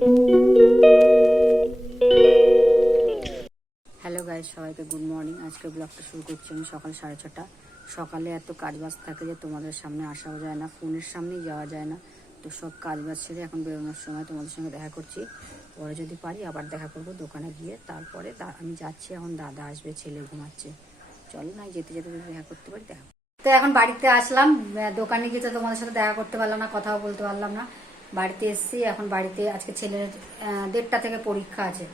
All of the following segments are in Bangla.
হ্যালো গাইস, সবাইকে গুড মর্নিং। আজকে ব্লগটা শুরু করছি আমি সকাল 6:30। সকালে এত কাজবাজ থাকে যে তোমাদের সামনে আসাও যায় না, ফোনের সামনেই যাওয়া যায় না। তো সব কাজবাজ ছেড়ে এখন বেরোনোর সময় তোমাদের সঙ্গে দেখা করছি। পরে যদি পারি আবার দেখা করবো দোকানে গিয়ে। তারপরে আমি যাচ্ছি, এখন দাদা আসবে, ছেলে ঘুমাচ্ছে। চলো না, যেতে যেতে যদি দেখা করতে পারি দেখা। তো এখন বাড়িতে আসলাম, দোকানে গিয়ে তো তোমাদের সাথে দেখা করতে পারলাম না, কথাও বলতে পারলাম না। বাড়িতে এসেছি, এখন বাড়িতে আজকে ছেলের 1:30টা থেকে পরীক্ষা আছে।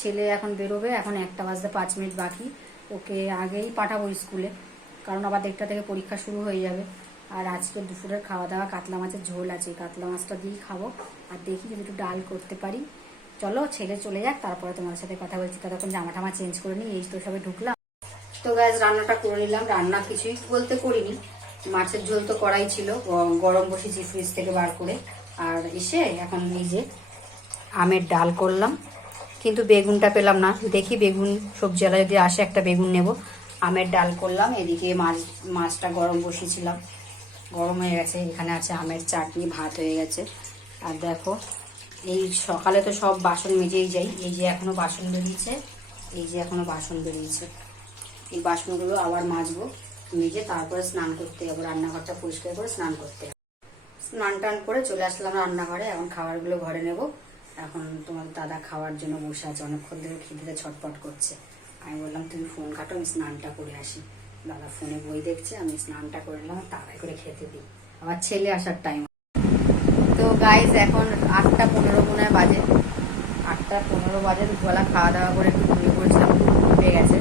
ছেলে এখন বেরোবে, এখন 1টা বাজতে 5 মিনিট বাকি। ওকে আগেই পাঠাবো স্কুলে, কারণ আবার 1:30 থেকে পরীক্ষা শুরু হয়ে যাবে। আর আজকে দুপুরের খাওয়া দাওয়া কাতলা মাছের ঝোল আছে, কাতলা মাছটা দিয়েই খাবো। আর দেখি যদি একটু ডাল করতে পারি। চলো ছেলে চলে যাক, তারপরে তোমার সাথে কথা বলছি। ততক্ষণ জামা টামা চেঞ্জ করে নিই, এই তো সবাই ঢুকলাম। তো গ্যাস রান্নাটা করে নিলাম। রান্না কিছুই বলতে করিনি, মাছের ঝোল তো করাই ছিল, গরম বসেছি ফ্রিজ থেকে বার করে। আর এসে এখন এই যে আমের ডাল করলাম, কিন্তু বেগুনটা পেলাম না। দেখি বেগুন সবজিওয়ালা যদি আসে একটা বেগুন নেব। আমের ডাল করলাম, এদিকে মাছটা গরম বসিয়েছিলাম, গরম হয়ে গেছে। এখানে আছে আমের চাটনি, ভাত হয়ে গেছে। আর দেখো, এই সকালে তো সব বাসন মেজেই যাই। এই যে এখনো বাসন বেরিয়েছে, এই যে এখনো বাসন বেরিয়েছে। এই বাসনগুলো আবার মাজবো, মেজে তারপরে স্নান করতে যাবো। রান্নাঘরটা পরিষ্কার করে স্নান করতে যাবো। স্নান টান করে চলে আসলাম রান্নাঘরে। এখন খাবারগুলো ঘরে নেব। এখন তোমার দাদা খাওয়ার জন্য বসে আছে, অনেকক্ষণ ধরে খিদেতে ছটপট করছে। আমি বললাম তুমি ফোন কাটো, আমি স্নানটা করে আসি। দাদা ফোনে বই দেখছে, আমি স্নানটা করে নিলাম, তাড়াতাড়ি করে খেতে দিই, আবার ছেলে আসার টাইম। তো গাইজ এখন 8টা 15 মনে হয় বাজে। 8টা 15 বাজে। দুপুরবেলা খাওয়া দাওয়া করে একটু ঘুমিয়ে পড়েছিলাম, উঠে গেছে।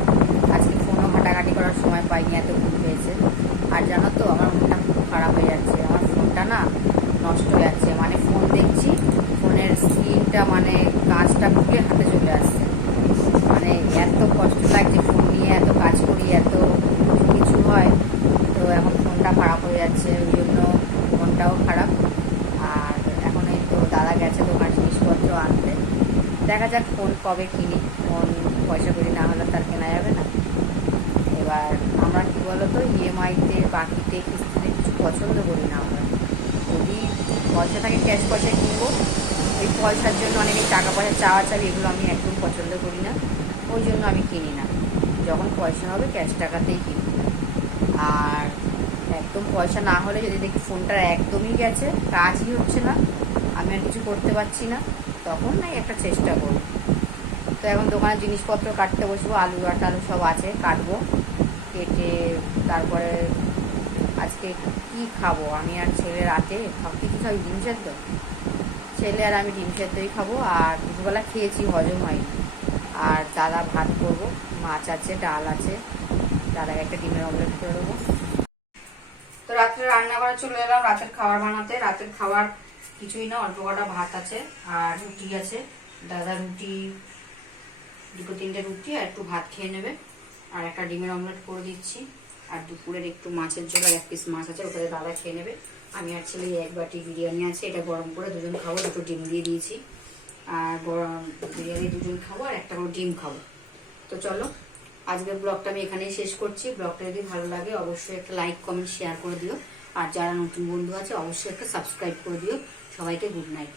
আজকে ফোনও ঘাটাঘাটি করার সময় পাইনি, এত ঘুম পেয়েছে। আর জানো তো, আমার মনটা খুব খারাপ হয়ে যাচ্ছে। আমার ফোনটা না নষ্ট হয়ে যাচ্ছে, মানে ফোন দেখছি, ফোনের স্ক্রিনটা মানে কাঁচটা খুলে হাতে চলে আসছে। মানে এত কষ্ট লাগছে, ফোন নিয়ে এত কাজ করি, এত কিছু হয়। তো এখন ফোনটা খারাপ হয়ে যাচ্ছে, ওই জন্য ফোনটাও খারাপ। আর এখন এই তো দাদা গেছে দোকান জিনিসপত্র আনতে। দেখা যাক ফোন কবে কিনি, ফোন পয়সা করি না হলে তার কেনা যাবে না। এবার আমরা কী বলো তো, ইএমআইতে, বাকিতে, কিস্তিতে কিছু পছন্দ করি না আমরা। যদি পয়সা থাকে ক্যাশ পয়সা কিনবো। ওই পয়সার জন্য অনেকে টাকা পয়সা চাওয়া চাবি, এগুলো আমি একদম পছন্দ করি না, ওই জন্য আমি কিনি না। যখন পয়সা হবে ক্যাশ টাকাতেই কিনি। আর একদম পয়সা না হলে যদি দেখি ফোনটা একদমই গেছে, কাজই হচ্ছে না, আমি আর কিছু করতে পারছি না, তখন নাই একটা চেষ্টা করব। তো এখন দোকানের জিনিসপত্র কাটতে বসবো, আলু টালু সব আছে, কাটবো। কেটে তারপরে আজকে কি খাবো, আমি আর ছেলে রাতে কিছু খাবি, ডিম সেদ্ধ। ছেলে আর আমি ডিম সেদ্ধই খাবো। আর দুপুরবেলা খেয়েছি, হজম হয়নি। আর দাদা ভাত করবো, মাছ আছে, ডাল আছে, দাদাকে একটা ডিমের অমলেট করে দেবো। তো রাত্রে রান্নাঘরে চলে এলাম রাতের খাবার বানাতে। রাতের খাবার কিছুই না, অল্প কটা ভাত আছে আর রুটি আছে। দাদা রুটি, 2-3টে রুটি আর একটু ভাত খেয়ে নেবে। আর একটা ডিমের অমলেট করে দিচ্ছি। আর দুপুরের একটু মাছের ঝোল আর 1 পিস মাছ আছে, ওটাতে দাদা খেয়ে নেবে। আমি আর ছেলে 1 বাটি বিরিয়ানি আছে, এটা গরম করে দুজন খাবো। 2টো ডিম দিয়ে দিয়েছি, আর বিরিয়ানি 2জন খাবো, আর একটা করে ডিম খাবো। তো চলো, আজকের ব্লগটা আমি এখানেই শেষ করছি। ব্লগটা যদি ভালো লাগে অবশ্যই একটা লাইক, কমেন্ট, শেয়ার করে দিও। আর যারা নতুন বন্ধু আছে অবশ্যই একটা সাবস্ক্রাইব করে দিও। সবাইকে গুড নাইট।